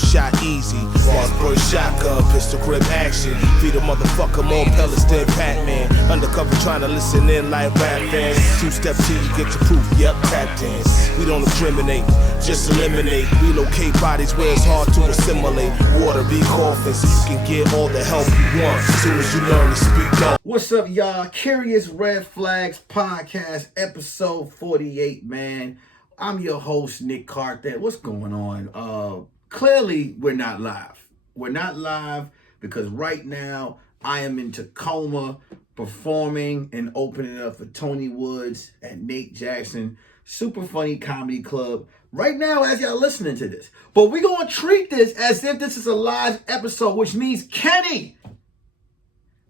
shot easy. Bars burst shotgun, pistol grip action. Feed a motherfucker more pellets than Batman. Undercover trying to listen in like rap fans. Two-step till you get your proof, yep, tap dance. We don't discriminate, just eliminate. Relocate bodies where it's hard to assimilate. Water be coughing so you can get all the help you want. As soon as you learn to speak up. What's up, y'all? Curious Red Flags Podcast, episode 48, man. I'm your host, Nick Carthan. What's going on? Clearly, we're not live. We're not live because right now I am in Tacoma performing and opening up for Tony Woods at Nate Jackson Super Funny Comedy Club right now as y'all listening to this. But we're going to treat this as if this is a live episode, which means Kenny,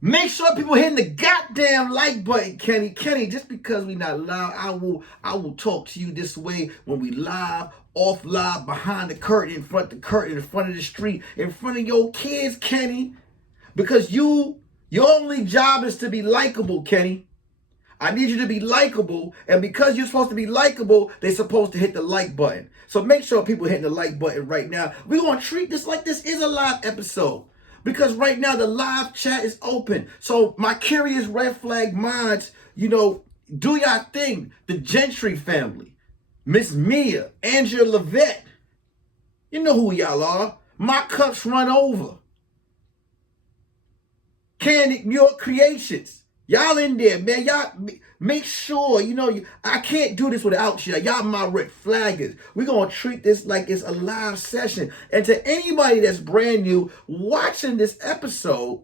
make sure people hitting the goddamn like button, Kenny. Kenny, just because we not live, I will talk to you this way when we live, off live, behind the curtain, in front of the curtain, in front of the street, in front of your kids, Kenny. Because your only job is to be likable, Kenny. I need you to be likable, and because you're supposed to be likable, they're supposed to hit the like button. So make sure people hitting the like button right now. We're going to treat this like this is a live episode. Because right now the live chat is open. So my curious red flag mods, do y'all thing. The Gentry family, Miss Mia, Angela Levette. You know who y'all are. My cups run over. Candid New York Creations. Y'all in there, man. Y'all make sure, I can't do this without y'all. Y'all my red flaggers. We're going to treat this like it's a live session. And to anybody that's brand new watching this episode,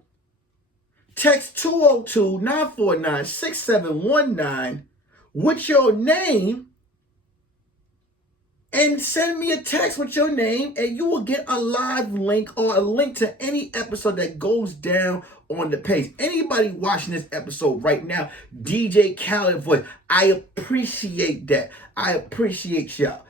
text 202-949-6719 with your name and send me a text with your name, and you will get a live link or a link to any episode that goes down on the page. Anybody watching this episode right now, DJ Khaled voice, I appreciate that. I appreciate y'all.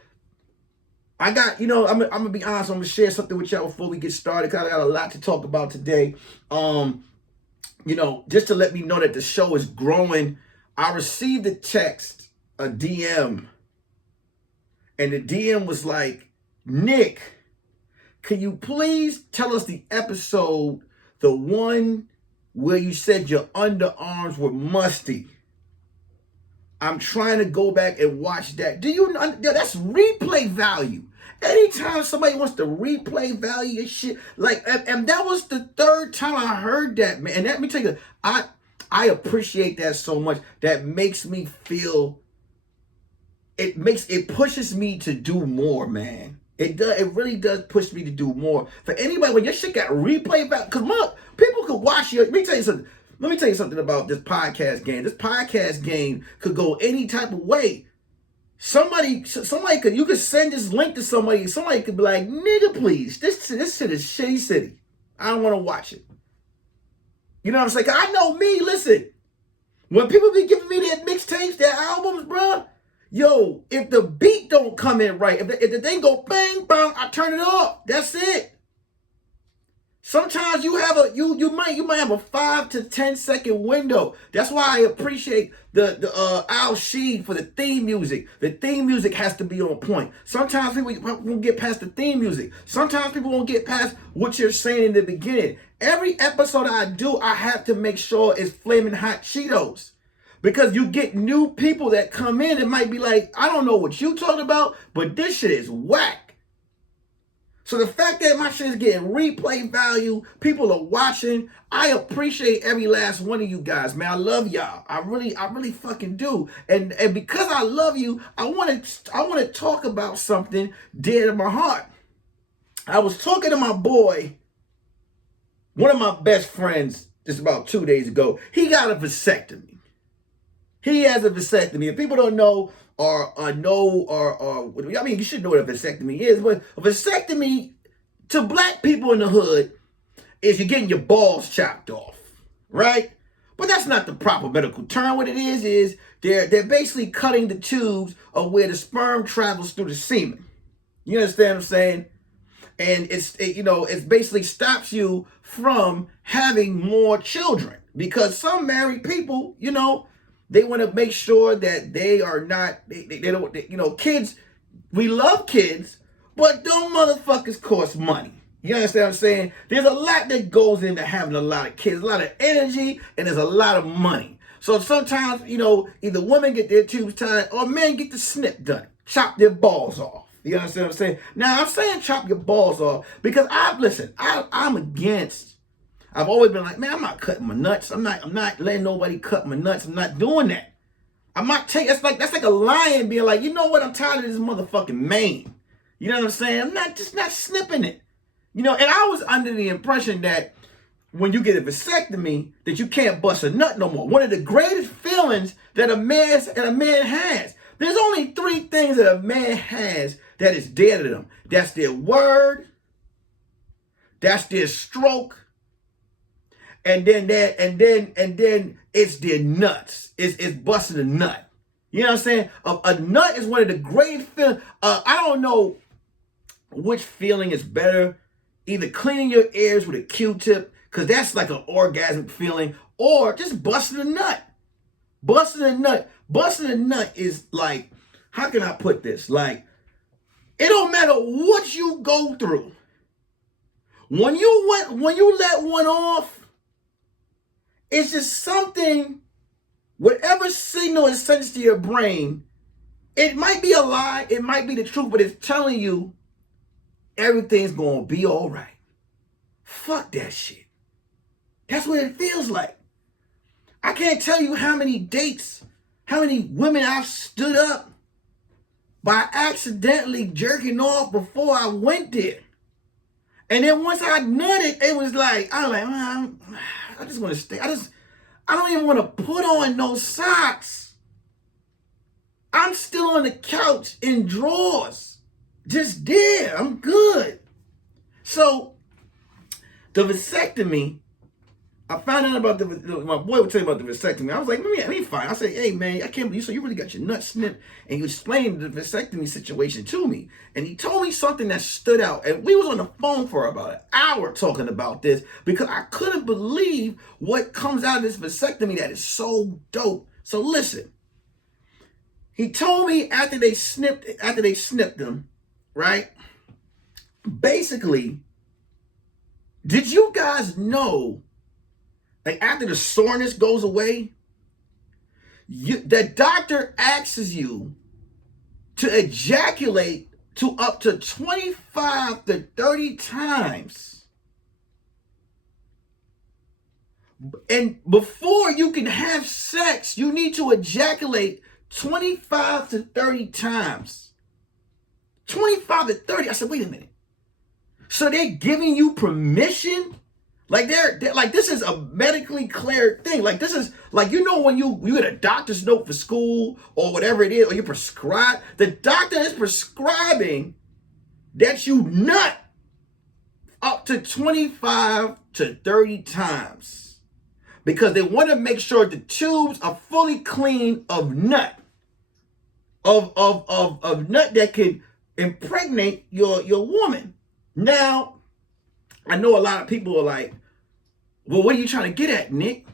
I got, I'm gonna be honest, I'm gonna share something with y'all before we get started, because I got a lot to talk about today. Just to let me know that the show is growing. I received a text, a DM, and the DM was like, Nick, can you please tell us the episode, the one where you said your underarms were musty? I'm trying to go back and watch that. That's replay value. Anytime somebody wants to replay value and shit, and that was the third time I heard that, man. And let me tell you, I appreciate that so much. That makes me feel, it pushes me to do more, man. It really does push me to do more. For anybody, when your shit got replay back, because look, people could watch you. Let me tell you something about this podcast game. This podcast game could go any type of way. Somebody could, you could send this link to somebody. Somebody could be like, nigga, please, this shit is shitty city. I don't want to watch it. You know what I'm saying? I know me. Listen, when people be giving me their mixtapes, their albums, bro. Yo, if the beat don't come in right, if the thing go bang bang, I turn it off. That's it. Sometimes you have you might have a 5 to 10 second window. That's why I appreciate the Al Sheed for the theme music. The theme music has to be on point. Sometimes people won't get past the theme music. Sometimes people won't get past what you're saying in the beginning. Every episode I do, I have to make sure it's flaming hot Cheetos. Because you get new people that come in and might be like, I don't know what you talking about, but this shit is whack. So the fact that my shit is getting replay value, people are watching, I appreciate every last one of you guys, man. I love y'all. I really fucking do. And because I love you, I want to talk about something dear to my heart. I was talking to my boy, one of my best friends, just about 2 days ago. He got a vasectomy. He has a vasectomy. If people don't know I mean, you should know what a vasectomy is, but a vasectomy to black people in the hood is you're getting your balls chopped off, right? But that's not the proper medical term. What it is they're basically cutting the tubes of where the sperm travels through the semen. You understand what I'm saying? And it basically stops you from having more children, because some married people, they want to make sure that they are not, they don't, kids, we love kids, But them motherfuckers cost money. You understand what I'm saying? There's a lot that goes into having a lot of kids, a lot of energy, and there's a lot of money. So sometimes, either women get their tubes tied or men get the snip done. Chop their balls off. You understand what I'm saying? Now, I'm saying chop your balls off because I'm against. I've always been like, man, I'm not cutting my nuts. I'm not letting nobody cut my nuts. I'm not doing that. I'm not taking, that's like a lion being like, you know what? I'm tired of this motherfucking mane. You know what I'm saying? I'm not snipping it. And I was under the impression that when you get a vasectomy, that you can't bust a nut no more. One of the greatest feelings that a man has. There's only 3 things that a man has that is dear to them. That's their word, that's their stroke, and then it's their nuts. It's busting a nut. You know what I'm saying? A nut is one of the greatest feelings. I don't know which feeling is better. Either cleaning your ears with a Q-tip, because that's like an orgasmic feeling, or just busting a nut. Busting a nut is like, how can I put this? Like, it don't matter what you go through. When you let one off, it's just something, whatever signal it sends to your brain, it might be a lie, it might be the truth, but it's telling you everything's gonna be all right. Fuck that shit. That's what it feels like. I can't tell you how many dates, how many women I've stood up by accidentally jerking off before I went there. And then once I nutted, it was like, I just want to stay. I don't even want to put on no socks. I'm still on the couch in drawers. Just there. I'm good. So, the vasectomy, I found out about my boy would tell me about the vasectomy. I was like, let me find. I said, hey man, I can't believe so you really got your nuts snipped, and you explained the vasectomy situation to me. And he told me something that stood out. And we was on the phone for about an hour talking about this because I couldn't believe what comes out of this vasectomy that is so dope. So listen. He told me after they snipped them, right? Basically, did you guys know, like after the soreness goes away, the doctor asks you to ejaculate to up to 25 to 30 times. And before you can have sex, you need to ejaculate 25 to 30 times. 25 to 30. I said, wait a minute. So they're giving you permission? Like they're like, this is a medically cleared thing. Like this is like, when you get a doctor's note for school or whatever it is, or you prescribe, the doctor is prescribing that you nut up to 25 to 30 times because they want to make sure the tubes are fully clean of nut, of nut that could impregnate your woman. Now, I know a lot of people are like, well, what are you trying to get at, Nick?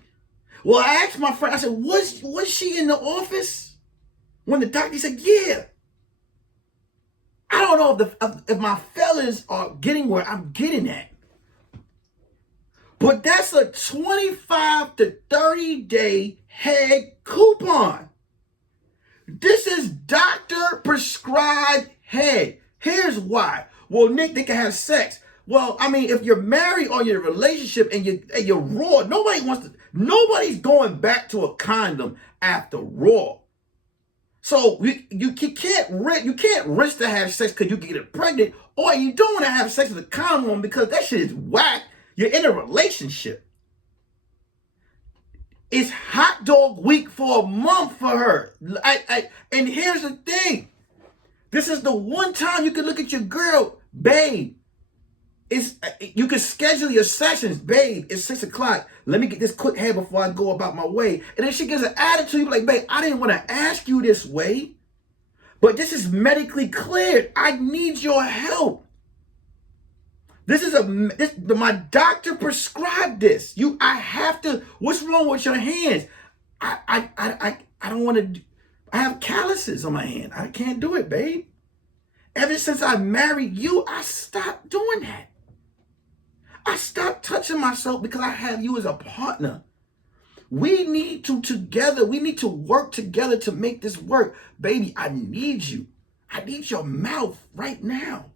Well, I asked my friend, I said, was she in the office when the doctor said, yeah? I don't know if my fellas are getting where I'm getting at. But that's a 25 to 30 day head coupon. This is doctor prescribed head. Here's why. Well, Nick, they can have sex. Well, I mean, if you're married or you're in a relationship and you're raw, nobody's going back to a condom after raw. So you can't risk to have sex because you can get pregnant, or you don't want to have sex with a condom on because that shit is whack. You're in a relationship. It's hot dog week for a month for her. And here's the thing. This is the one time you can look at your girl, babe. You can schedule your sessions, babe. It's 6 o'clock. Let me get this quick head before I go about my way. And then she gives an attitude, you be like, babe, I didn't want to ask you this way, but this is medically cleared. I need your help. My doctor prescribed this. I have to. What's wrong with your hands? I don't want to. I have calluses on my hand. I can't do it, babe. Ever since I married you, I stopped doing that. I stopped touching myself because I have you as a partner. We need to work together to make this work. Baby, I need you. I need your mouth right now.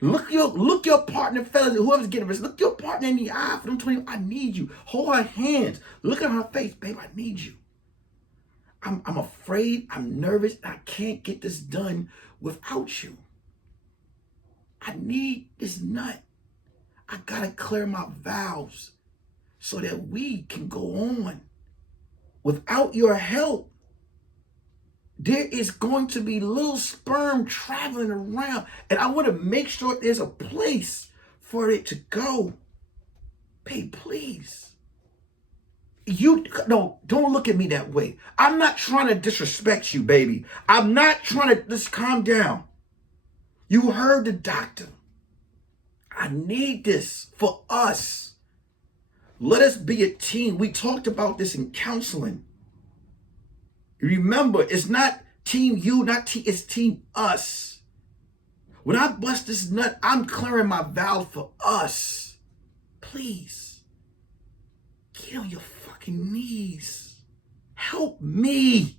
Look your partner, fellas, whoever's getting this, look your partner in the eye for them 20. I need you. Hold her hands. Look at her face. Babe, I need you. I'm afraid, I'm nervous, I can't get this done without you. I need this nut. I gotta clear my valves so that we can go on. Without your help, there is going to be little sperm traveling around, and I want to make sure there's a place for it to go. Babe, please. Don't look at me that way. I'm not trying to disrespect you, baby. I'm not trying to, just calm down. You heard the doctor. I need this for us. Let us be a team. We talked about this in counseling. Remember, it's not team you, it's team us. When I bust this nut, I'm clearing my valve for us. Please, get on your fucking knees. Help me.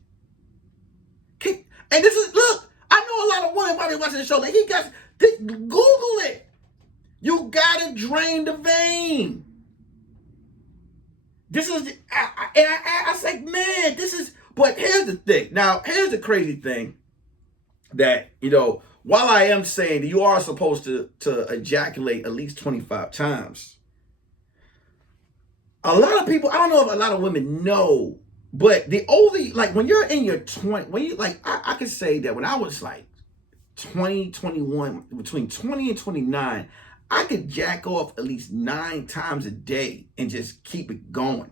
And this is, look, I know a lot of women probably watching the show. Like, Google it. You gotta drain the vein. This is, I was like, man, this is, but here's the thing. Now, here's the crazy thing that, while I am saying that you are supposed to ejaculate at least 25 times, a lot of people, I don't know if a lot of women know, but the older, like when you're in your 20, when you, like, I can say that when I was like 20, 21, between 20 and 29, I could jack off at least 9 times a day and just keep it going.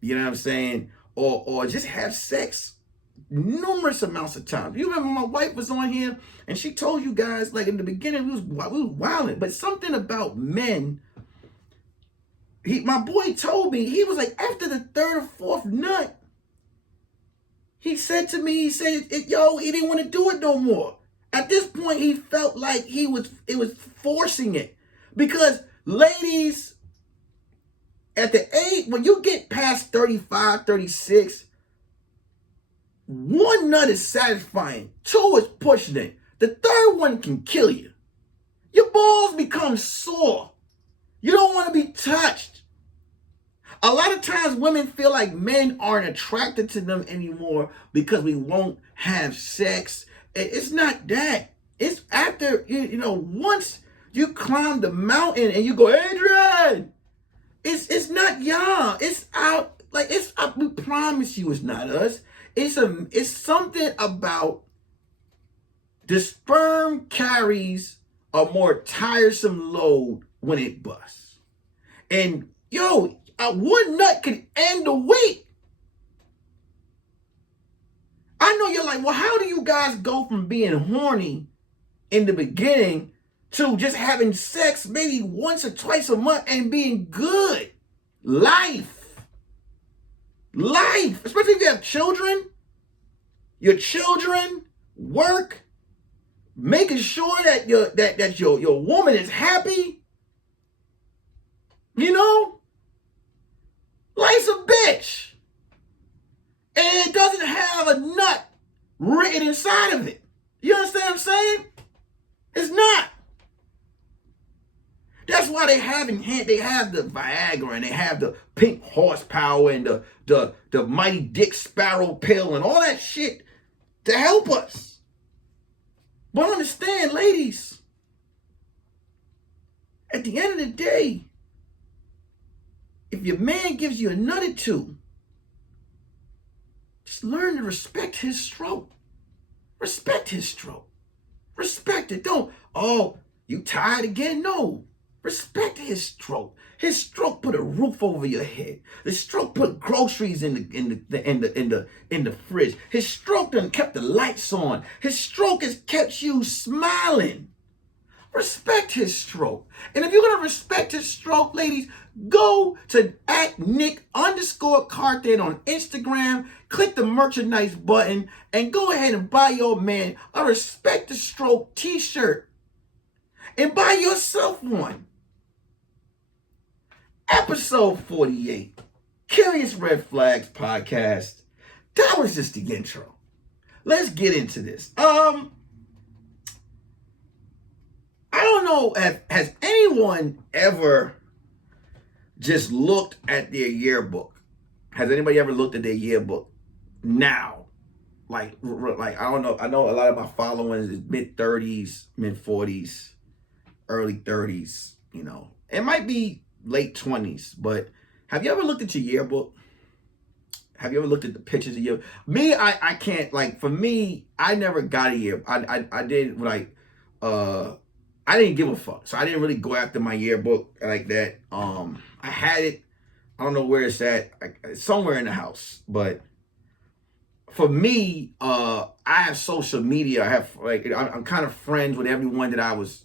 You know what I'm saying? Or just have sex numerous amounts of times. You remember my wife was on here and she told you guys, like in the beginning, we was wilding, but something about men, my boy told me, he was like, after the 3rd or 4th nut, he said to me, he didn't want to do it no more. At this point, he felt like it was forcing it. Because ladies, at the age, when you get past 35, 36, 1 nut is satisfying. 2 is pushing it. The 3rd one can kill you. Your balls become sore. You don't want to be touched. A lot of times women feel like men aren't attracted to them anymore because we won't have sex. It's not that. It's after, once you climb the mountain and you go, Adrian, it's not y'all. It's out. Like, we promise you it's not us. It's something about the sperm carries a more tiresome load when it busts. And 1 nut can end a week. I know you're like, well, how do you guys go from being horny in the beginning to just having sex maybe once or twice a month and being good? Life, especially if you have children, your children, work, making sure that your woman is happy. Life's a bitch. And it doesn't have a nut written inside of it. You understand what I'm saying? It's not. That's why they have the Viagra and they have the pink horsepower and the mighty Dick Sparrow pill and all that shit to help us. But understand, ladies, at the end of the day, if your man gives you a nut or 2, just learn to respect his stroke. Respect his stroke. Respect it. Don't, you tired again? No. Respect his stroke. His stroke put a roof over your head. His stroke put groceries in the fridge. His stroke done kept the lights on. His stroke has kept you smiling. respect his stroke. And if you're going to respect his stroke, ladies, go to @Nick_Carthan on Instagram, click the merchandise button, and go ahead and buy your man a Respect the Stroke t-shirt. And buy yourself one. Episode 48, Curious Red Flags podcast. That was just the intro. Let's get into this. I don't know, has anyone ever just looked at their yearbook? Has anybody ever looked at their yearbook now? Like I don't know. I know a lot of my followers is mid-30s, mid-40s, early 30s, you know. It might be late 20s, but have you ever looked at your yearbook? Have you ever looked at the pictures of your... Me, I can't, like, for me, I never got a yearbook. I didn't, like, I didn't give a fuck. So I didn't really go after my yearbook like that. I had it. I don't know where it's at. It's somewhere in the house. But for me, I have social media. I have, like, I'm kind of friends with everyone that I was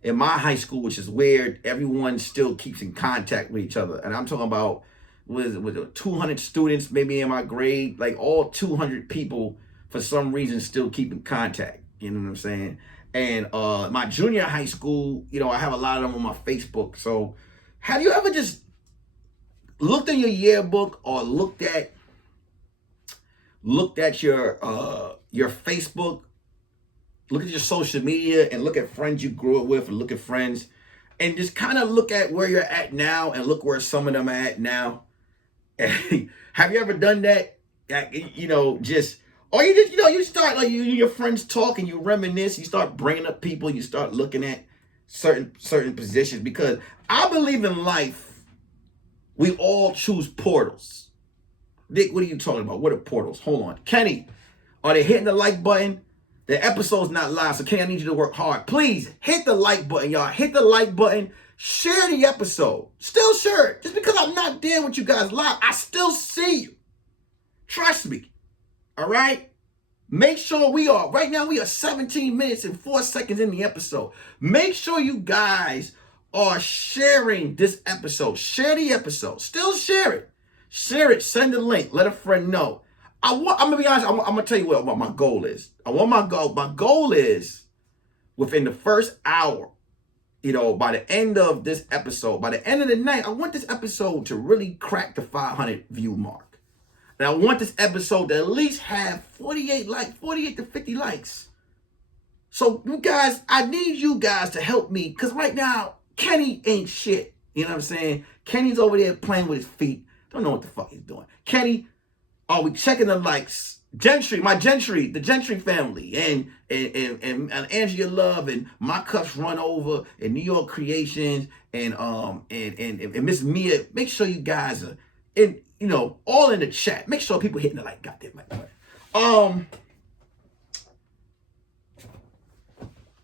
in my high school, which is weird. Everyone still keeps in contact with each other. And I'm talking about with 200 students maybe in my grade, like all 200 people for some reason still keep in contact. You know what I'm saying? And my junior high school, you know, I have a lot of them on my Facebook. So have you ever just looked in your yearbook or looked at your Facebook, look at your social media and look at friends you grew up with and look at friends and just kind of look at where you're at now and look where some of them are at now? Have you ever done that? You know, just... Or you just, you know, you start, like, you and your friends talk and you reminisce, you start bringing up people, you start looking at certain positions, because I believe in life, we all choose portals. Nick, what are you talking about? What are portals? Hold on. Kenny, are they hitting the like button? The episode's not live, so Kenny, I need you to work hard. Please, hit the like button, y'all. Hit the like button. Share the episode. Still share it. Just because I'm not there with you guys live, I still see you. Trust me. All right? Make sure right now we are 17 minutes and 4 seconds in the episode. Make sure you guys are sharing this episode. Share the episode. Still share it. Share it. Send a link. Let a friend know. I'm going to be honest. I'm going to tell you what my goal is. My goal is within the first hour, you know, by the end of this episode, by the end of the night, I want this episode to really crack the 500 view mark. And I want this episode to at least have 48 to 50 likes. So you guys, I need you guys to help me, because right now, Kenny ain't shit. You know what I'm saying? Kenny's over there playing with his feet. Don't know what the fuck he's doing. Kenny, are we checking the likes? The Gentry family, and Angela Love, and My Cups Run Over, and New York Creations, and Miss Mia. Make sure you guys are in, you know, all in the chat. Make sure people hitting the like goddamn like button.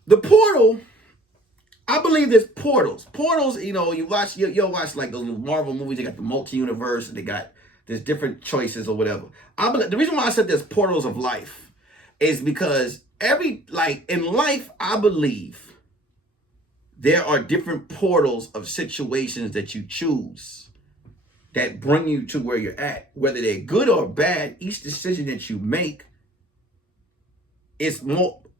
The portal. I believe there's portals. Portals, you know, you'll watch like those Marvel movies. They got the multi-universe, and there's different choices or whatever. The reason why I said there's portals of life is because in life, I believe there are different portals of situations that you choose that bring you to where you're at. Whether they're good or bad, each decision that you make is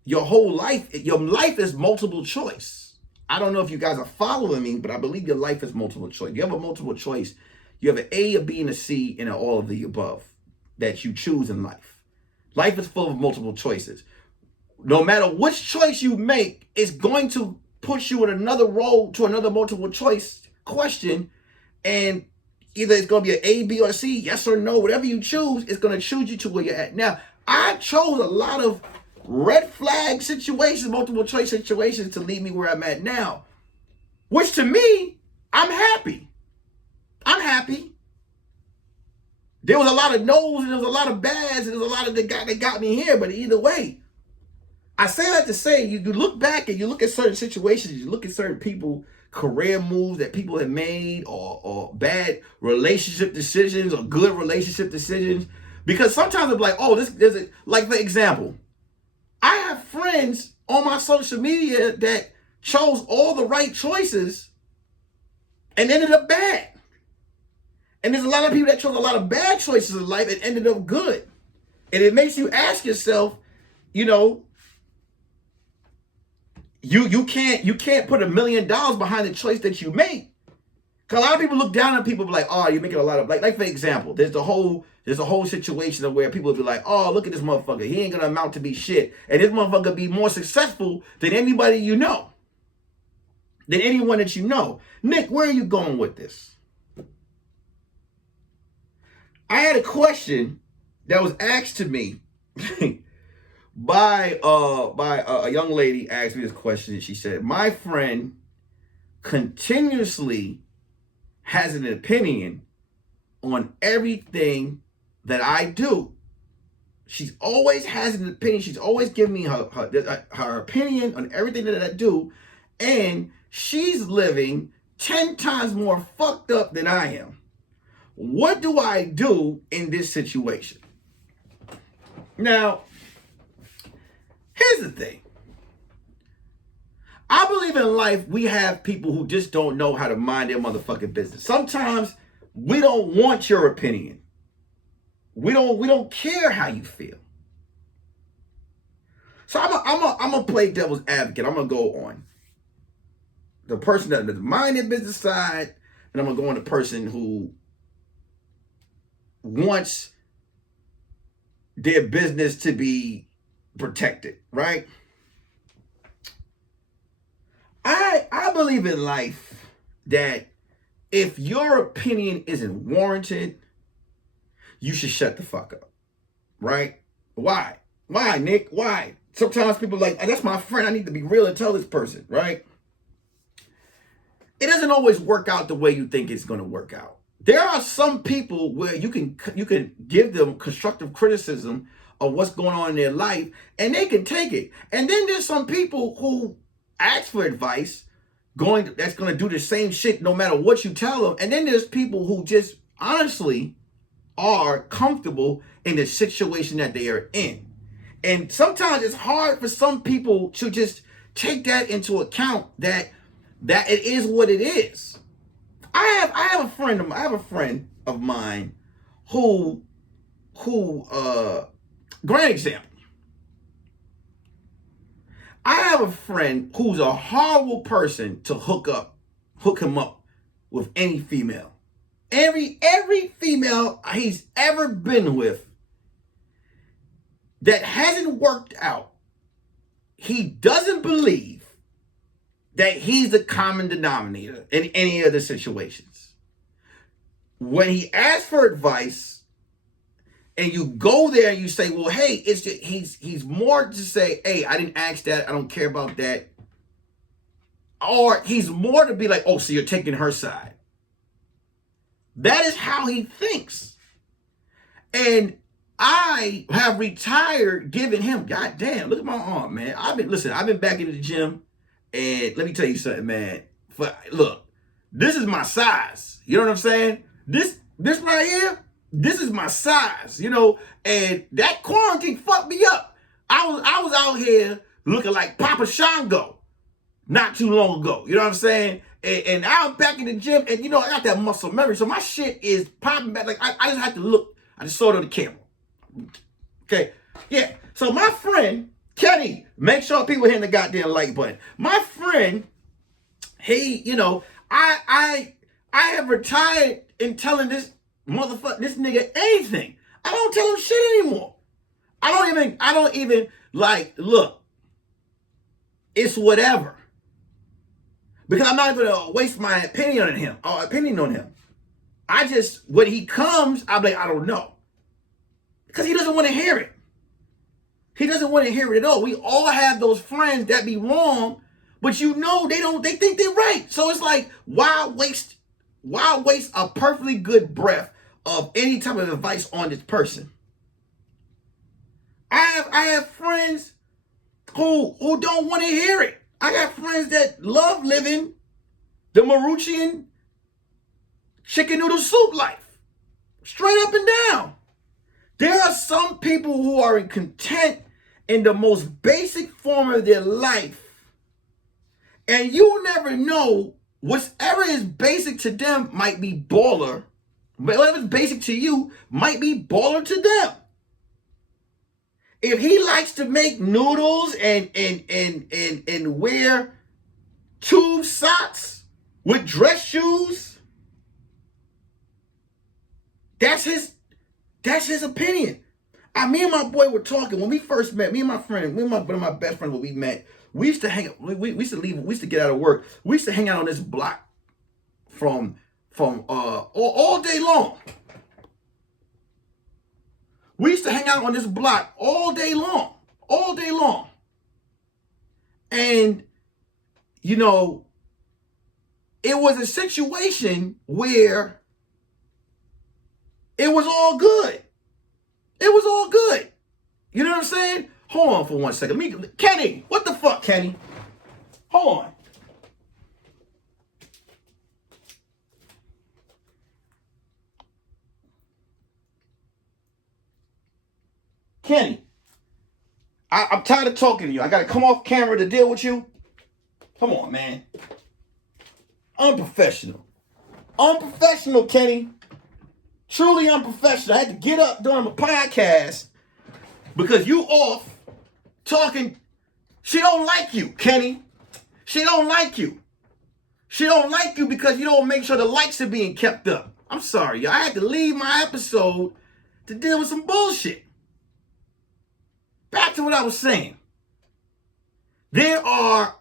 your whole life. Your life is multiple choice. I don't know if you guys are following me, but I believe your life is multiple choice. You have a multiple choice. You have an A, a B, and a C, and all of the above that you choose in life. Life is full of multiple choices. No matter which choice you make, it's going to push you in another role to another multiple choice question. And either it's going to be an A, B, or C, yes or no, whatever you choose, it's going to choose you to where you're at. Now, I chose a lot of red flag situations, multiple choice situations to lead me where I'm at now. Which to me, I'm happy. I'm happy. There was a lot of no's and there was a lot of bads and there was a lot of that got me here. But either way, I say that to say, you look back and you look at certain situations, you look at certain people, career moves that people have made, or bad relationship decisions or good relationship decisions. Because sometimes I'm like, like for example, I have friends on my social media that chose all the right choices and ended up bad. And there's a lot of people that chose a lot of bad choices in life and ended up good. And it makes you ask yourself, you know, you can't put $1 million behind the choice that you make. Cause a lot of people look down on people, be like, oh, you're making a lot of like for example, there's a whole situation of where people will be like, oh, look at this motherfucker, he ain't gonna amount to be shit, and this motherfucker be more successful than anybody you know, than anyone that you know. Nick, where are you going with this? I had a question that was asked to me by a young lady. Asked me this question. She said, my friend continuously has an opinion on everything that I do. She's always has an opinion. She's always giving me her opinion on everything that I do. And she's living 10 times more fucked up than I am. What do I do in this situation? Now, here's the thing. I believe in life we have people who just don't know how to mind their motherfucking business. Sometimes we don't want your opinion. We don't care how you feel. So I'm gonna play devil's advocate. I'm gonna go on the person that doesn't mind their business side, and I'm gonna go on the person who wants their business to be protected, right? I believe in life that if your opinion isn't warranted, you should shut the fuck up, right? Why? Why, Nick? Why? Sometimes people are like, that's my friend, I need to be real and tell this person, right? It doesn't always work out the way you think it's going to work out. There are some people where you can give them constructive criticism of what's going on in their life, and they can take it. And then there's some people who ask for advice, that's going to do the same shit no matter what you tell them. And then there's people who just honestly are comfortable in the situation that they are in. And sometimes it's hard for some people to just take that into account, that it is what it is. I have a friend of mine who great example. I have a friend who's a horrible person to hook him up with any female. Every female he's ever been with that hasn't worked out, he doesn't believe that he's the common denominator in any of the situations. When he asks for advice, and you go there and you say, well, hey, it's just, he's more to say, hey, I didn't ask that, I don't care about that. Or he's more to be like, oh, so you're taking her side. That is how he thinks. And I have retired giving him, goddamn, look at my arm, man. I've been back in the gym, and let me tell you something, man. Look, this is my size. You know what I'm saying? This right here, this is my size, you know, and that quarantine fucked me up. I was out here looking like Papa Shango not too long ago. You know what I'm saying? And now I'm back in the gym, and you know, I got that muscle memory, so my shit is popping back. Like I just had to look. I just saw it on the camera. Okay, yeah. So my friend Kenny, make sure people hitting the goddamn like button. My friend, he, you know, I have retired in telling this nigga anything. I don't tell him shit anymore. I don't even like, look, it's whatever. Because I'm not gonna waste my opinion on him. I just, when he comes, I'm like, I don't know. Because he doesn't want to hear it. He doesn't want to hear it at all. We all have those friends that be wrong, but you know they think they're right. So it's like, why waste a perfectly good breath of any type of advice on this person? I have friends who don't want to hear it. I got friends that love living the Maruchan chicken noodle soup life. Straight up and down. There are some people who are content in the most basic form of their life, And you never know, whatever is basic to them might be baller, but whatever's basic to you might be baller to them. If he likes to make noodles and wear tube socks with dress shoes, that's his opinion. Me and my boy were talking when we first met. Me and my friend, one of my best friends when we met, we used to hang out. We used to leave. We used to get out of work. We used to hang out on this block from all day long. We used to hang out on this block all day long. And, you know, it was a situation where it was all good. You know what I'm saying? Hold on for 1 second. Kenny, what the fuck, Kenny? Hold on. Kenny, I'm tired of talking to you. I got to come off camera to deal with you. Come on, man. Unprofessional, Kenny. Truly unprofessional. I had to get up during my podcast because you off talking. She don't like you, Kenny. She don't like you. She don't like you because you don't make sure the likes are being kept up. I'm sorry, y'all. I had to leave my episode to deal with some bullshit. Back to what I was saying. There are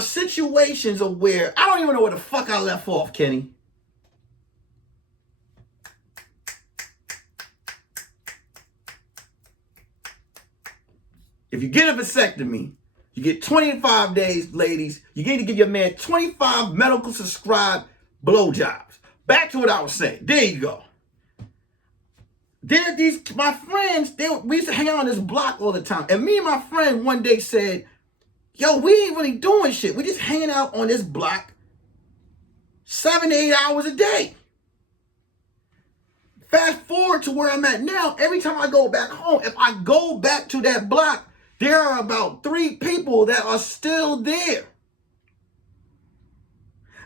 situations of where I don't even know where the fuck I left off, Kenny. If you get a vasectomy, you get 25 days, ladies. You get to give your man 25 medical subscribed blowjobs. Back to what I was saying. There you go. My friends, we used to hang out on this block all the time. And me and my friend one day said, yo, we ain't really doing shit. We just hanging out on this block 7 to 8 hours a day. Fast forward to where I'm at now. Every time I go back home, if I go back to that block, there are about 3 people that are still there.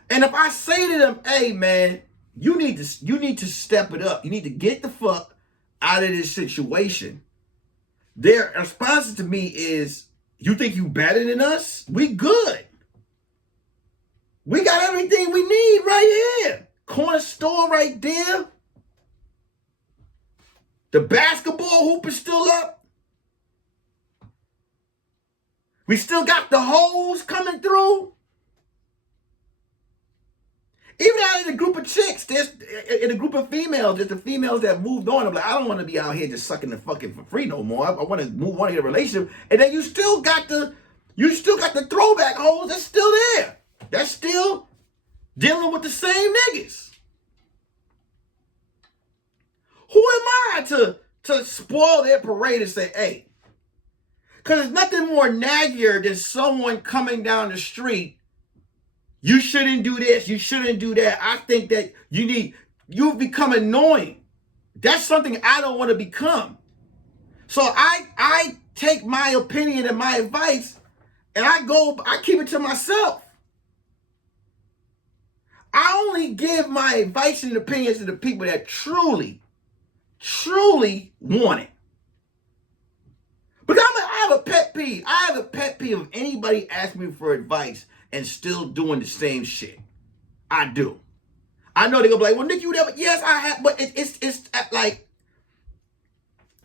And if I say to them, hey man, you need to step it up. You need to get the fuck out of this situation. Their response to me is, you think you better than us? We good. We got everything we need right here. Corner store right there. The basketball hoop is still up. We still got the hoes coming through. Even out in a group of chicks, there's in a group of females, there's the females that moved on. I'm like, I don't want to be out here just sucking the fucking for free no more. I want to move on to a relationship. And then you still got the throwback hoes that's still there. That's still dealing with the same niggas. Who am I to spoil their parade and say, hey? Because there's nothing more naggier than someone coming down the street. You shouldn't do this. You shouldn't do that. I think that you've become annoying. That's something I don't want to become. So I take my opinion and my advice and I keep it to myself. I only give my advice and opinions to the people that truly want it. But I have a pet peeve. I have a pet peeve of anybody asking me for advice and still doing the same shit. I do. I know they're gonna be like, well, Nick, you never. Yes, I have, but it's like,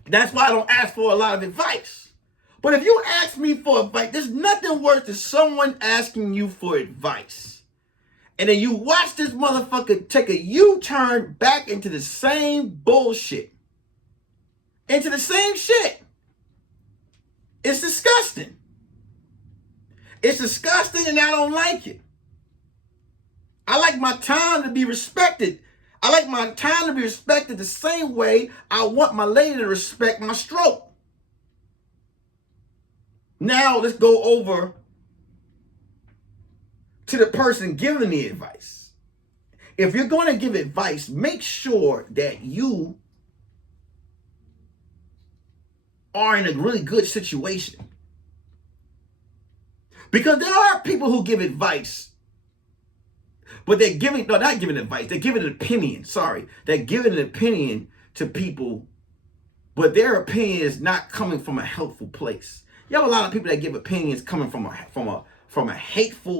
that's why I don't ask for a lot of advice. But if you ask me for advice, there's nothing worse than someone asking you for advice. And then you watch this motherfucker take a U-turn back into the same bullshit. Into the same shit. It's disgusting. It's disgusting and I don't like it. I like my time to be respected. I like my time to be respected the same way I want my lady to respect my stroke. Now let's go over to the person giving the advice. If you're going to give advice, make sure that you are in a really good situation. Because there are people who give advice, but they're giving, no, not giving advice, they're giving an opinion, sorry. They're giving an opinion to people, but their opinion is not coming from a helpful place. You have a lot of people that give opinions coming from a hateful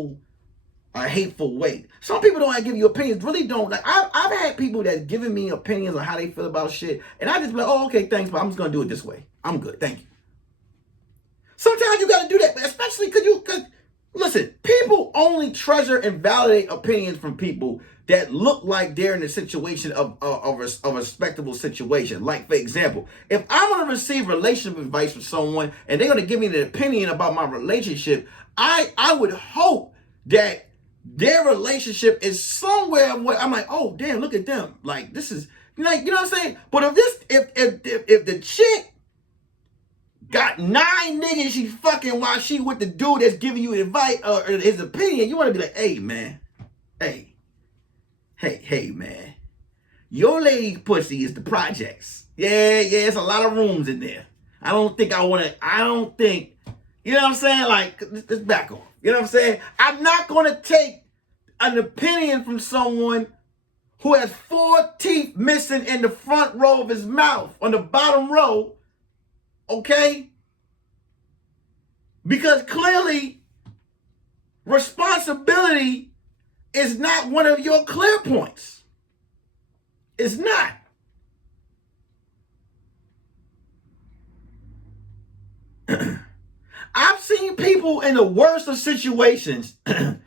way. Some people don't give you opinions, really don't. Like I've had people that's giving me opinions on how they feel about shit, and I just be like, oh, okay, thanks, but I'm just gonna do it this way. I'm good, thank you. Sometimes you gotta do that, especially because listen, people only treasure and validate opinions from people that look like they're in a situation of a respectable situation. Like, for example, if I'm gonna receive relationship advice from someone and they're gonna give me an opinion about my relationship, I would hope that their relationship is somewhere where I'm like, oh damn, look at them. Like, this is, like, you know what I'm saying? But if the chick got 9 niggas she fucking while she with the dude that's giving you advice or his opinion, you want to be like, hey man, hey man, your lady's pussy is the projects. Yeah, it's a lot of rooms in there. I don't think, you know what I'm saying? Like, let's back off. You know what I'm saying? I'm not going to take an opinion from someone who has 4 teeth missing in the front row of his mouth, on the bottom row, okay? Because clearly, responsibility is not one of your clear points. It's not. I've seen people in the worst of situations try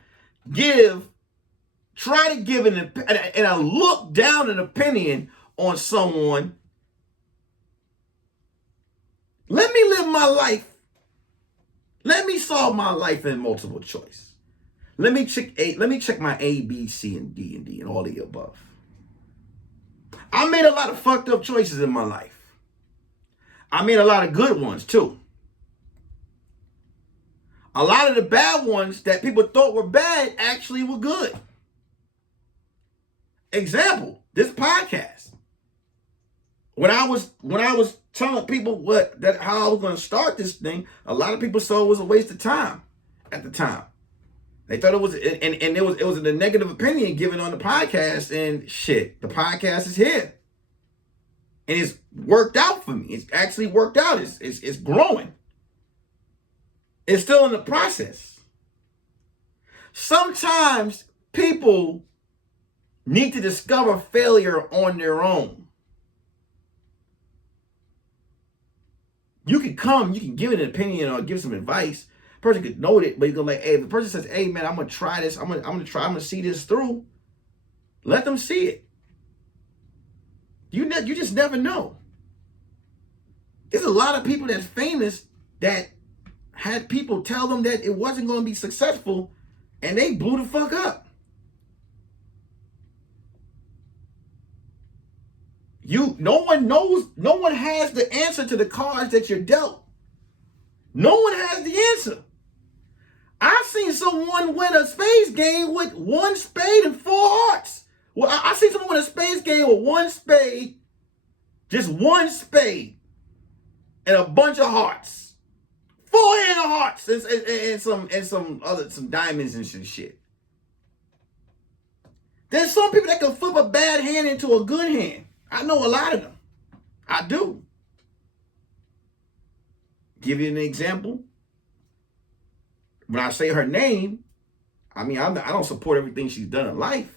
to give a look down an opinion on someone. Let me live my life. Let me solve my life in multiple choice. Let me check my A, B, C, and D, and all the above. I made a lot of fucked up choices in my life. I made a lot of good ones too. A lot of the bad ones that people thought were bad actually were good. Example, this podcast. When I was telling people how I was going to start this thing, a lot of people saw it was a waste of time at the time. They thought it was, and it was a negative opinion given on the podcast, and shit, the podcast is here. And it's worked out for me. It's actually worked out. It's growing. It's still in the process. Sometimes people need to discover failure on their own. You can give an opinion or give some advice. The person could note it, but you go like, hey, if the person says, hey man, I'm gonna try this, I'm gonna see this through. Let them see it. You just never know. There's a lot of people that's famous that had people tell them that it wasn't going to be successful, and they blew the fuck up. No one has the answer to the cards that you're dealt. No one has the answer. I've seen someone win a spades game with 1 spade and 4 hearts. Well, I've seen someone win a spades game with 1 spade, just 1 spade, and a bunch of hearts. 4 hands of hearts and some diamonds and some shit. There's some people that can flip a bad hand into a good hand. I know a lot of them. I do. Give you an example. When I say her name, I mean, I don't support everything she's done in life.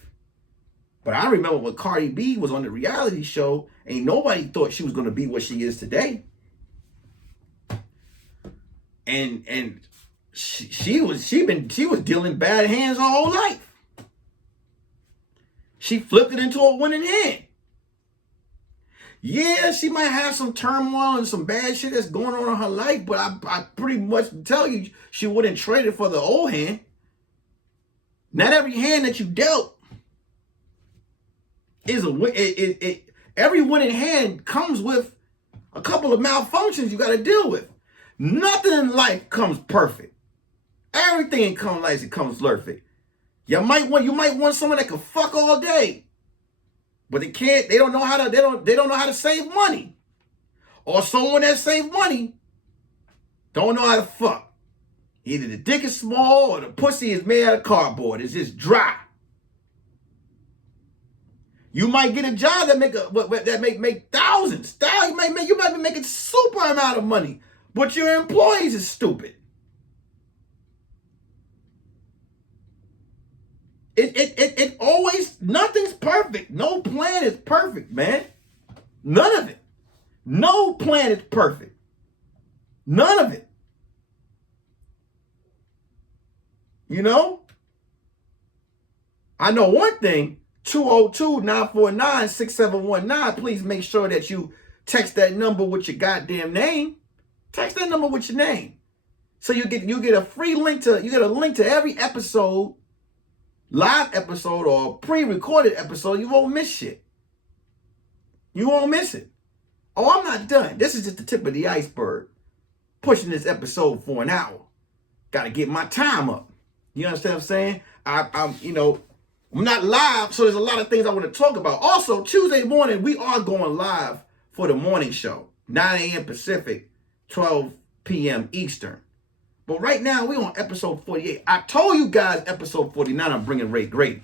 But I remember when Cardi B was on the reality show, ain't nobody thought she was going to be what she is today. And she was dealing bad hands her whole life. She flipped it into a winning hand. Yeah, she might have some turmoil and some bad shit that's going on in her life, but I pretty much tell you she wouldn't trade it for the old hand. Not every hand that you dealt is a win. Every winning hand comes with a couple of malfunctions you got to deal with. Nothing in life comes perfect. Everything in life comes perfect. You might want someone that can fuck all day, but they don't know how to save money. Or someone that save money don't know how to fuck. Either the dick is small or the pussy is made out of cardboard. It's just dry. You might get a job that make thousands. You might be making super amount of money, but your employees is stupid. It always, nothing's perfect. No plan is perfect, man. None of it. No plan is perfect. None of it. You know? I know one thing, 202-949-6719. Please make sure that you text that number with your goddamn name. Text that number with your name. So you get a free link to, you get a link to every episode, live episode or pre-recorded episode. You won't miss shit. You won't miss it. Oh, I'm not done. This is just the tip of the iceberg. Pushing this episode for an hour. Got to get my time up. You understand what I'm saying? I'm not live, so there's a lot of things I want to talk about. Also, Tuesday morning, we are going live for the morning show. 9 a.m. Pacific, 12 p.m. Eastern. But right now, we're on episode 48. I told you guys episode 49, I'm bringing Ray Grady.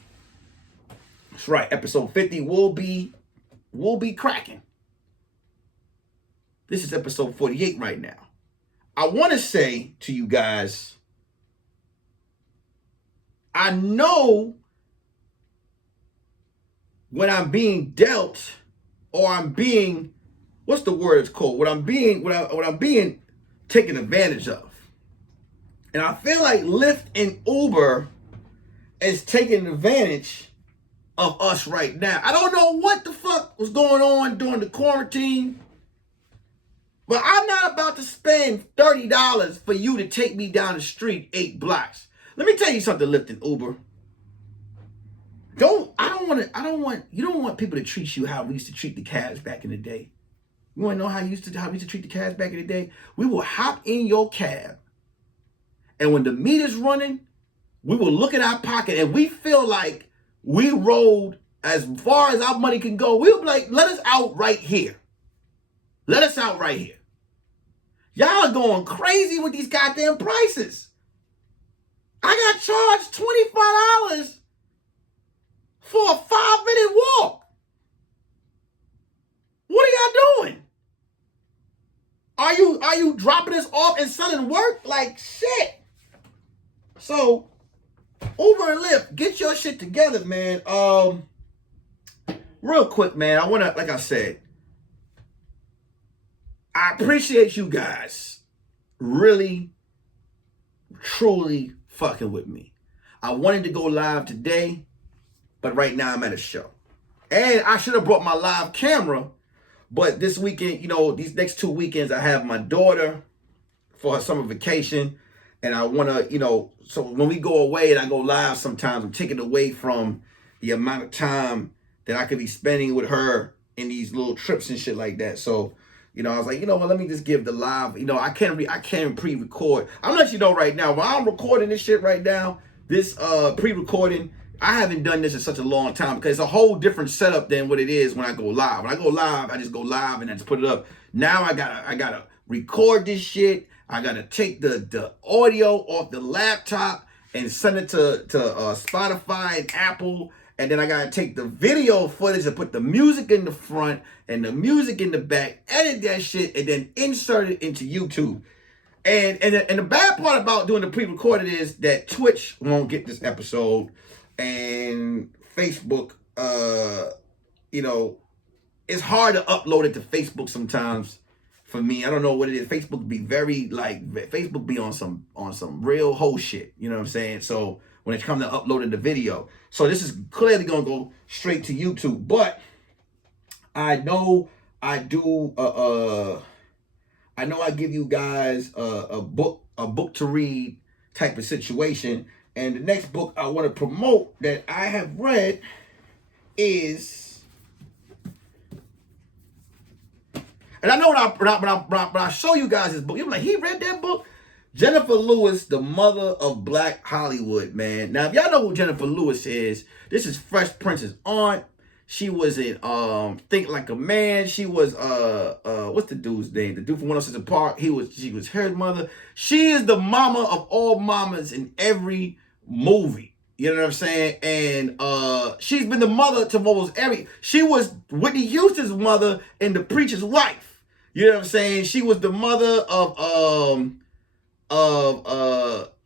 That's right. Episode 50 will be cracking. This is episode 48 right now. I want to say to you guys, I know when I'm being dealt, or I'm being, what's the word it's called? When I'm being taken advantage of. And I feel like Lyft and Uber is taking advantage of us right now. I don't know what the fuck was going on during the quarantine, but I'm not about to spend $30 for you to take me down the street 8 blocks. Let me tell you something, Lyft and Uber. You don't want people to treat you how we used to treat the cabs back in the day. You want to know how we used to treat the cabs back in the day? We will hop in your cab, and when the meter's running, we will look at our pocket, and we feel like we rode as far as our money can go. We'll be like, let us out right here. Let us out right here. Y'all are going crazy with these goddamn prices. I got charged $25 for a 5-minute walk. What are y'all doing? Are you dropping us off and selling work? Like shit. So Uber and Lyft, get your shit together, man. Real quick, man. I wanna, like I said, I appreciate you guys really, truly fucking with me. I wanted to go live today, but right now I'm at a show. And I should have brought my live camera, but this weekend, these next 2 weekends, I have my daughter for her summer vacation. And I want to, so when we go away and I go live sometimes, I'm taking away from the amount of time that I could be spending with her in these little trips and shit like that. So, I was like, let me just give the live, I can't pre-record. I'm gonna let you know right now, while I'm recording this shit right now, this pre-recording, I haven't done this in such a long time because it's a whole different setup than what it is when I go live. When I go live, I just go live and I just put it up. Now I gotta record this shit. I gotta take the audio off the laptop and send it to Spotify and Apple. And then I gotta take the video footage and put the music in the front and the music in the back, edit that shit, and then insert it into YouTube. And the bad part about doing the pre-recorded is that Twitch won't get this episode, and Facebook, it's hard to upload it to Facebook sometimes. For me, I don't know what it is. Facebook be Facebook be on some real whole shit. You know what I'm saying? So when it comes to uploading the video, so this is clearly gonna go straight to YouTube. But I know I do. I know I give you guys a book to read type of situation. And the next book I want to promote that I have read is. And I know when I show you guys this book, you're like, he read that book? Jennifer Lewis, the mother of Black Hollywood, man. Now, if y'all know who Jennifer Lewis is, this is Fresh Prince's aunt. She was in Think Like a Man. She was what's the dude's name? The dude from 106 Park. She was her mother. She is the mama of all mamas in every movie. You know what I'm saying? And she's been the mother to almost every. She was Whitney Houston's mother in The Preacher's Wife. You know what I'm saying? She was the mother of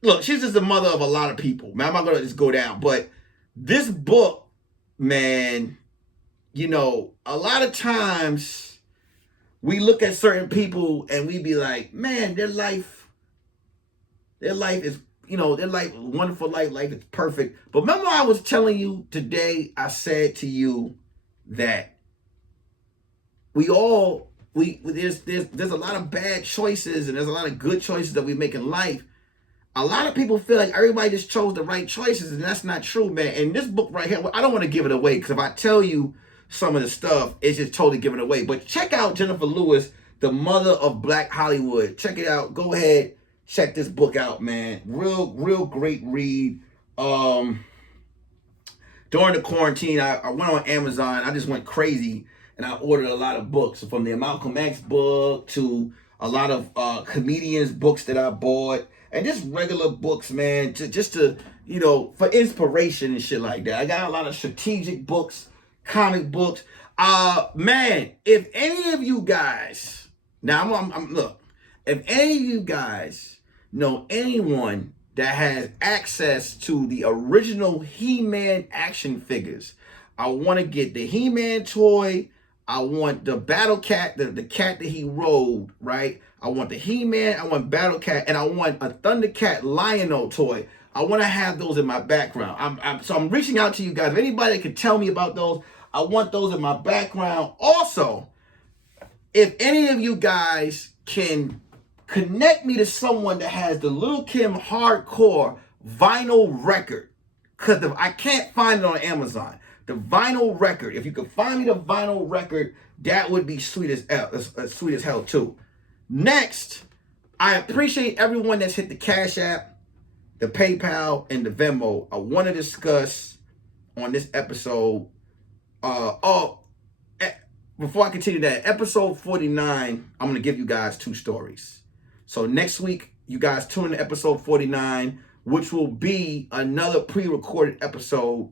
look, she's just the mother of a lot of people. Man, I'm not gonna just go down, but this book, man, you know, a lot of times we look at certain people and we be like, man, their life is, you know, their life, wonderful life is perfect. But remember I was telling you today, I said to you that there's a lot of bad choices and there's a lot of good choices that we make in life. A lot of people feel like everybody just chose the right choices, and that's not true, man. And this book right here, I don't want to give it away, because if I tell you some of the stuff, it's just totally giving it away. But check out Jennifer Lewis, the mother of Black Hollywood. Check it out. Go ahead, check this book out, man. Real great read. During the quarantine, I went on Amazon. I just went crazy, and I ordered a lot of books, from the Malcolm X book to a lot of comedians' books that I bought. And just regular books, man, just to, you know, for inspiration and shit like that. I got a lot of strategic books, comic books. Man, if any of you guys, now I'm look, if any of you guys know anyone that has access to the original He-Man action figures, I want to get the He-Man toy. I want the Battle Cat, the cat that he rode, right? I want the He-Man, I want Battle Cat, and I want a Thundercat Lion-O toy. I want to have those in my background. So I'm reaching out to you guys. If anybody can tell me about those, I want those in my background. Also, if any of you guys can connect me to someone that has the Lil' Kim Hardcore vinyl record, because I can't find it on Amazon. The vinyl record, if you could find me the vinyl record, that would be sweet as hell too. Next, I appreciate everyone that's hit the Cash App, the PayPal, and the Venmo. I want to discuss on this episode. Before I continue that, episode 49, I'm going to give you guys 2 stories. So next week, you guys tune in to episode 49, which will be another pre-recorded episode.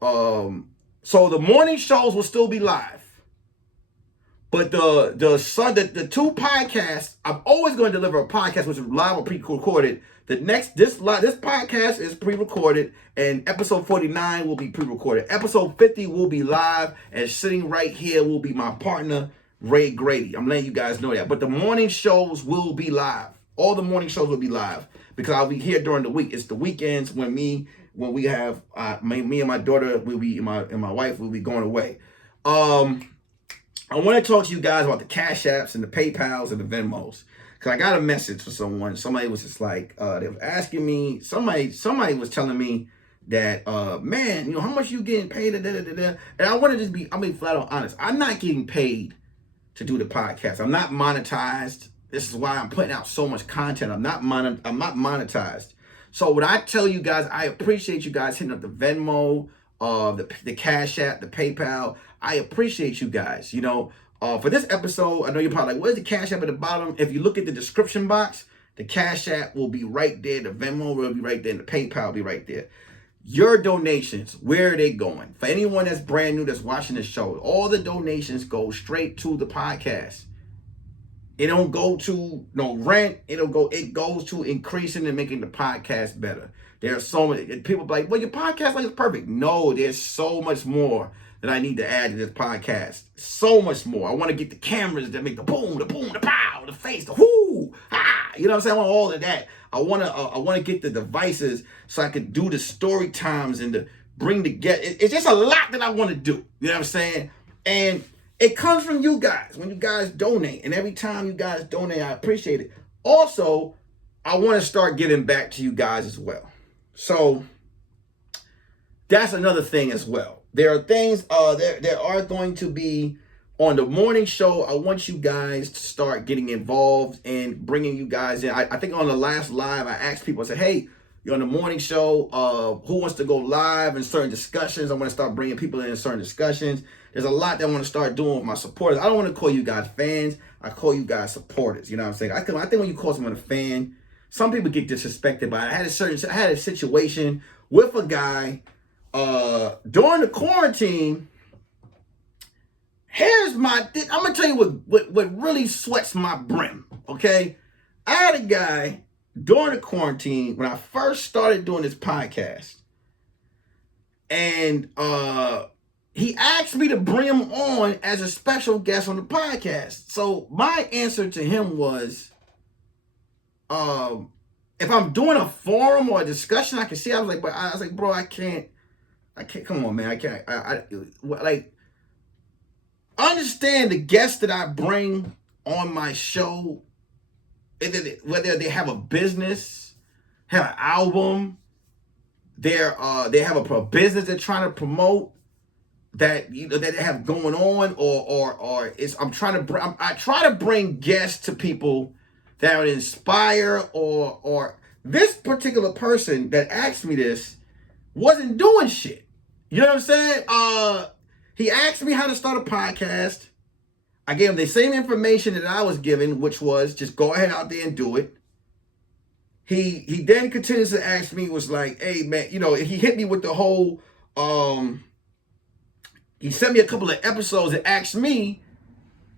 So the morning shows will still be live, but the 2 podcasts, I'm always going to deliver a podcast which is live or pre-recorded. This podcast is pre-recorded, and episode 49 will be pre-recorded. Episode 50 will be live, and sitting right here will be my partner Ray Grady. I'm letting you guys know that. But the morning shows will be live. All the morning shows will be live because I'll be here during the week. It's the weekends when we have me and my daughter will be and my wife will be going away. I want to talk to you guys about the Cash Apps and the PayPals and the Venmos, because I got a message for someone. Somebody was just like, they was asking me, somebody was telling me that, man, you know, how much you getting paid? And I want to just be, flat out honest. I'm not getting paid to do the podcast. I'm not monetized. This is why I'm putting out so much content. I'm not monetized. So when I tell you guys, I appreciate you guys hitting up the Venmo, the Cash App, the PayPal. I appreciate you guys. You know, for this episode, I know you're probably like, where's the Cash App at the bottom? If you look at the description box, the Cash App will be right there. The Venmo will be right there. And the PayPal will be right there. Your donations, where are they going? For anyone that's brand new that's watching this show, all the donations go straight to the podcast. It don't go to no rent. It goes to increasing and making the podcast better. There's so many people like, well, your podcast is perfect. No, there's so much more that I need to add to this podcast. So much more. I want to get the cameras that make the boom, the pow, the face, the whoo, ah. You know what I'm saying? I want all of that. I want to get the devices so I can do the story times and to bring together. It's just a lot that I want to do. You know what I'm saying? And it comes from you guys when you guys donate. And every time you guys donate, I appreciate it. Also, I want to start giving back to you guys as well. So that's another thing as well. There are things, there are going to be on the morning show. I want you guys to start getting involved and bringing you guys in. I think on the last live, I asked people, I said, hey, You're on the morning show. Who wants to go live in certain discussions? I want to start bringing people in certain discussions. There's a lot that I want to start doing with my supporters. I don't want to call you guys fans. I call you guys supporters. You know what I'm saying? I think when you call someone a fan, some people get disrespected by it. I had a situation with a guy during the quarantine. I'm gonna tell you what really sweats my brim. Okay, I had a guy during the quarantine when I first started doing this podcast, and he asked me to bring him on as a special guest on the podcast. So my answer to him was, if I'm doing a forum or a discussion, I can see. I was like, bro, I can't. Come on, man, I can't. Like, understand the guests that I bring on my show, whether they have a business, have an album, they have a business they're trying to promote, that that they have going on, or I try to bring guests to people that would inspire, or this particular person that asked me this wasn't doing shit. You know what I'm saying? He asked me how to start a podcast. I gave him the same information that I was given, which was just go ahead out there and do it. He then continues to ask me, was like, hey man, he hit me with the whole, he sent me a couple of episodes and asked me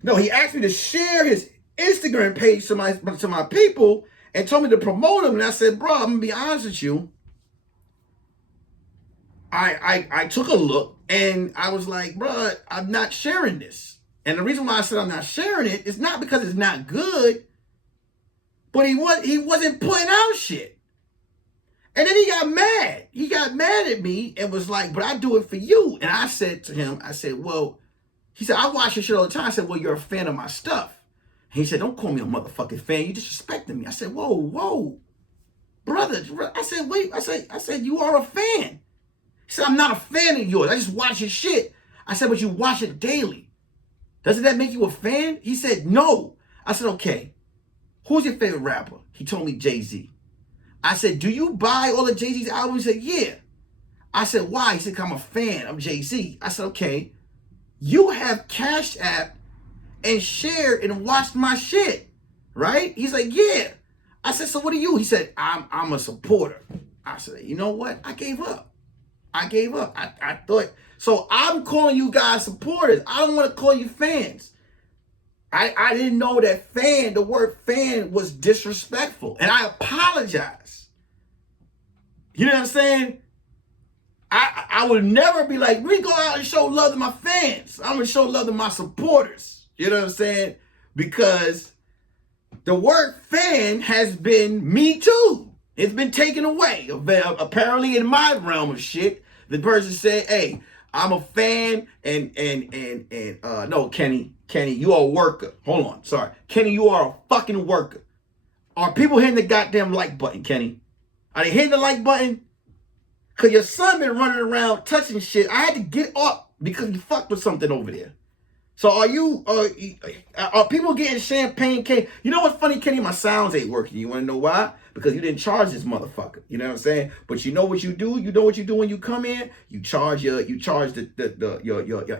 to share his Instagram page to my people and told me to promote him. And I said, bro, I'm gonna be honest with you. I took a look and I was like, bro, I'm not sharing this. And the reason why I said I'm not sharing it is not because it's not good, but he wasn't putting out shit. And then he got mad. He got mad at me and was like, but I do it for you. And I said to him, he said, I watch your shit all the time. I said, well, you're a fan of my stuff. And he said, don't call me a motherfucking fan. You disrespecting me. I said, whoa, brother. I said, wait. I said, you are a fan. He said, I'm not a fan of yours. I just watch your shit. I said, but you watch it daily. Doesn't that make you a fan? He said, no. I said, okay. Who's your favorite rapper? He told me Jay-Z. I said, do you buy all of Jay-Z's albums? He said, yeah. I said, why? He said, I'm a fan of Jay-Z. I said, okay. You have Cash App and shared and watched my shit, right? He's like, yeah. I said, so what are you? He said, I'm a supporter. I said, you know what? I gave up. I thought, so I'm calling you guys supporters. I don't want to call you fans. I didn't know that the word fan was disrespectful. And I apologize. You know what I'm saying? I would never be like, we go out and show love to my fans. I'm going to show love to my supporters. You know what I'm saying? Because the word fan has been me too. It's been taken away. Apparently in my realm of shit, the person said, hey, I'm a fan and no, Kenny, you are a worker. Hold on, sorry. Kenny, you are a fucking worker. Are people hitting the goddamn like button, Kenny? Are they hitting the like button? Because your son been running around touching shit. I had to get up because you fucked with something over there. So are people getting champagne cake? You know what's funny, Kenny? My sounds ain't working. You want to know why? Because you didn't charge this motherfucker. You know what I'm saying? But you know what you do? You know what you do when you come in? You charge your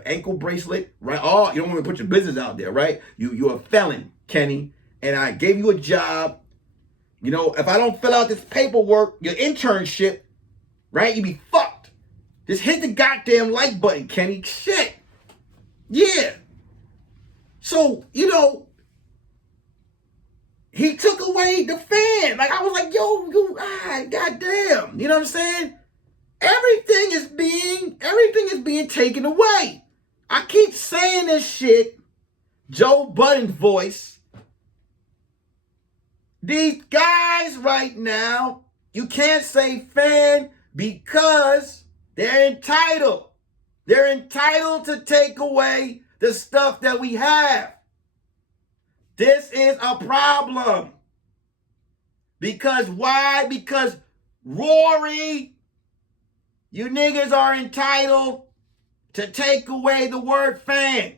ankle bracelet, right? Oh, you don't want to put your business out there, right? You're a felon, Kenny. And I gave you a job. You know, if I don't fill out this paperwork, your internship, right? You be fucked. Just hit the goddamn like button, Kenny. Shit. Yeah. So, he took away the fan. Like, I was like, goddamn. You know what I'm saying? Everything is being taken away. I keep saying this shit, Joe Budden's voice. These guys right now, you can't say fan because they're entitled. They're entitled to take away the stuff that we have. This is a problem. Because why? Because Rory, you niggas are entitled to take away the word fan.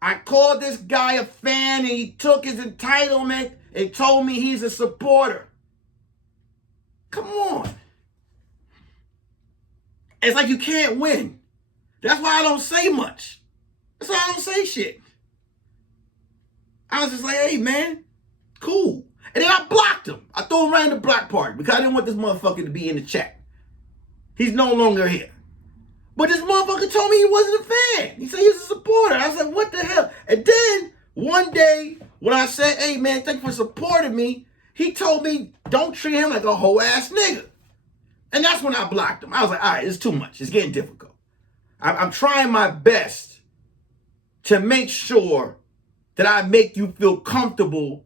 I called this guy a fan and he took his entitlement and told me he's a supporter. Come on. It's like you can't win. That's why I don't say much. That's why I don't say shit. I was just like, hey, man, cool. And then I blocked him. I threw him right in the block party because I didn't want this motherfucker to be in the chat. He's no longer here. But this motherfucker told me he wasn't a fan. He said he was a supporter. I was like, what the hell? And then one day when I said, hey, man, thank you for supporting me, he told me don't treat him like a whole ass nigga. And that's when I blocked him. I was like, all right, it's too much. It's getting difficult. I'm trying my best to make sure that I make you feel comfortable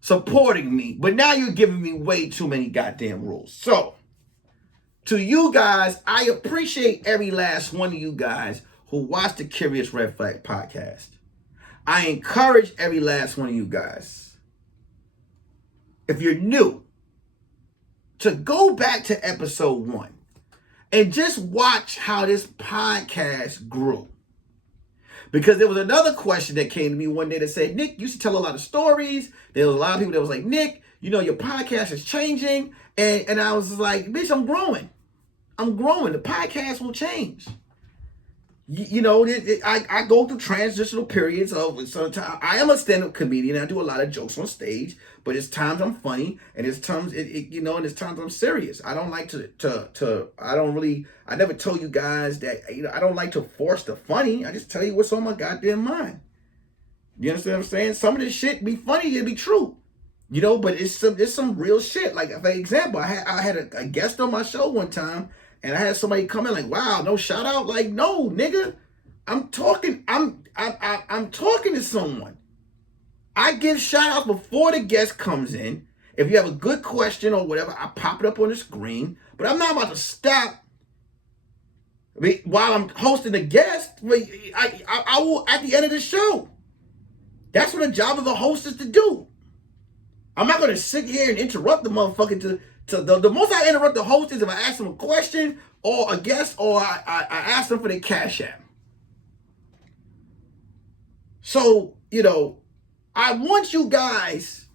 supporting me. But now you're giving me way too many goddamn rules. So, to you guys, I appreciate every last one of you guys who watch the Curious Red Flag podcast. I encourage every last one of you guys, if you're new, to go back to episode 1 and just watch how this podcast grew. Because there was another question that came to me one day that said, Nick, you used to tell a lot of stories. There was a lot of people that was like, Nick, you know, your podcast is changing. And I was just like, bitch, I'm growing. I'm growing. The podcast will change. You know, I go through transitional periods of sometimes. I am a stand-up comedian. I do a lot of jokes on stage, but it's times I'm funny, and it's times and it's times I'm serious. I don't like I never told you guys that, you know, I don't like to force the funny. I just tell you what's on my goddamn mind. You understand what I'm saying? Some of this shit be funny, it be true. You know, but it's some real shit. Like, for example, I had a guest on my show one time, and I had somebody come in like, wow, no shout out. Like, no, nigga, I'm talking to someone. I give shout outs before the guest comes in. If you have a good question or whatever, I pop it up on the screen. But I'm not about to stop while I'm hosting the guest. I will at the end of the show. That's what the job of the host is to do. I'm not going to sit here and interrupt the motherfucker the most I interrupt the host is if I ask them a question or a guest or I ask them for their cash app. So, you know, I want you guys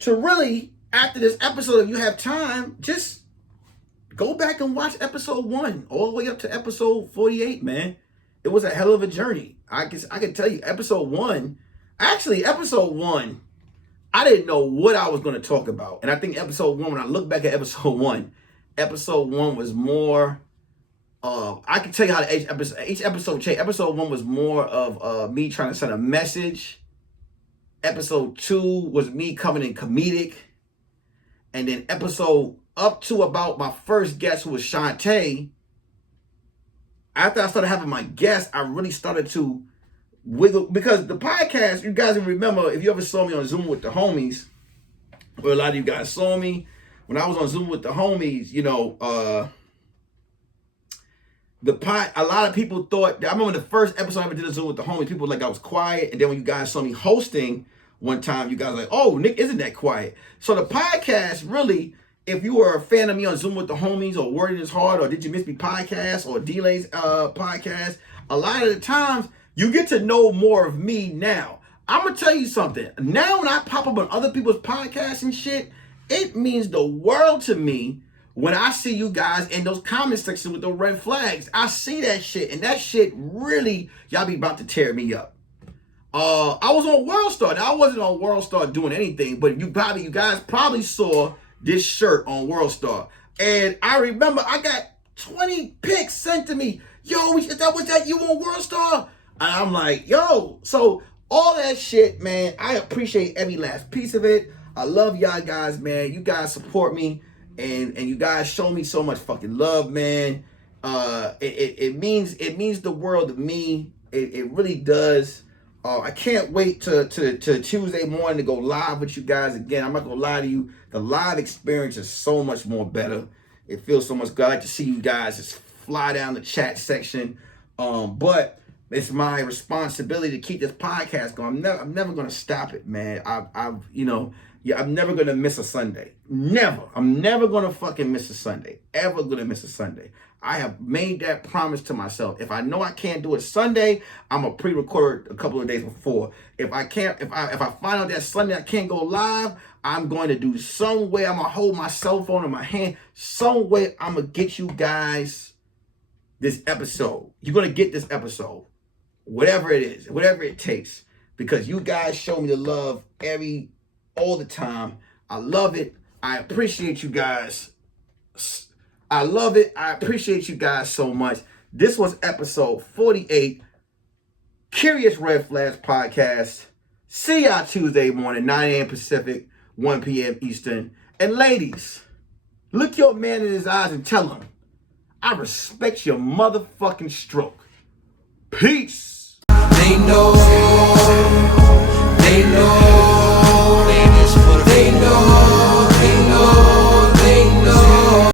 to really, after this episode, if you have time, just go back and watch episode 1 all the way up to episode 48, man. It was a hell of a journey. I can tell you episode 1, I didn't know what I was going to talk about. And I think episode 1, when I look back at episode 1 was more, I can tell you how each episode changed. Episode 1 was more of me trying to send a message. Episode 2 was me coming in comedic. And then episode up to about my first guest, who was Shantae, after I started having my guests, I really started to wiggle, because the podcast, you guys remember, if you ever saw me on Zoom with the homies, where a lot of you guys saw me when I was on Zoom with the homies, you know, a lot of people thought, I remember the first episode I ever did a Zoom with the homies, people were like I was quiet, and then when you guys saw me hosting one time, you guys were like, oh, Nick isn't that quiet. So the podcast, really, if you were a fan of me on Zoom with the homies, or Wording is Hard, or Did You Miss Me podcast, or D-Lay's podcast, a lot of the times, you get to know more of me now. I'm going to tell you something. Now when I pop up on other people's podcasts and shit, it means the world to me when I see you guys in those comment sections with the red flags. I see that shit, and that shit really, y'all be about to tear me up. I was on WorldStar. Now, I wasn't on WorldStar doing anything, but you guys probably saw this shirt on WorldStar. And I remember I got 20 pics sent to me. Yo, was that you on WorldStar? And I'm like, yo, so all that shit, man, I appreciate every last piece of it. I love y'all guys, man. You guys support me, and you guys show me so much fucking love, man. It means the world to me. It really does. I can't wait to Tuesday morning to go live with you guys again. I'm not gonna lie to you. The live experience is so much more better. It feels so much good. I like to see you guys just fly down the chat section. But It's my responsibility to keep this podcast going. I'm never gonna stop it, man. I'm never gonna miss a Sunday. Never. I'm never gonna fucking miss a Sunday. Ever gonna miss a Sunday. I have made that promise to myself. If I know I can't do it Sunday, I'm gonna pre-record a couple of days before. If I find out that Sunday I can't go live, I'm going to do some way. I'm gonna hold my cell phone in my hand. Some way I'm gonna get you guys this episode. You're gonna get this episode. Whatever it is, whatever it takes. Because you guys show me the love all the time. I love it. I appreciate you guys. I love it. I appreciate you guys so much. This was episode 48, Curious Red Flags Podcast. See y'all Tuesday morning, 9 a.m. Pacific, 1 p.m. Eastern. And ladies, look your man in his eyes and tell him, I respect your motherfucking stroke. Peace. They know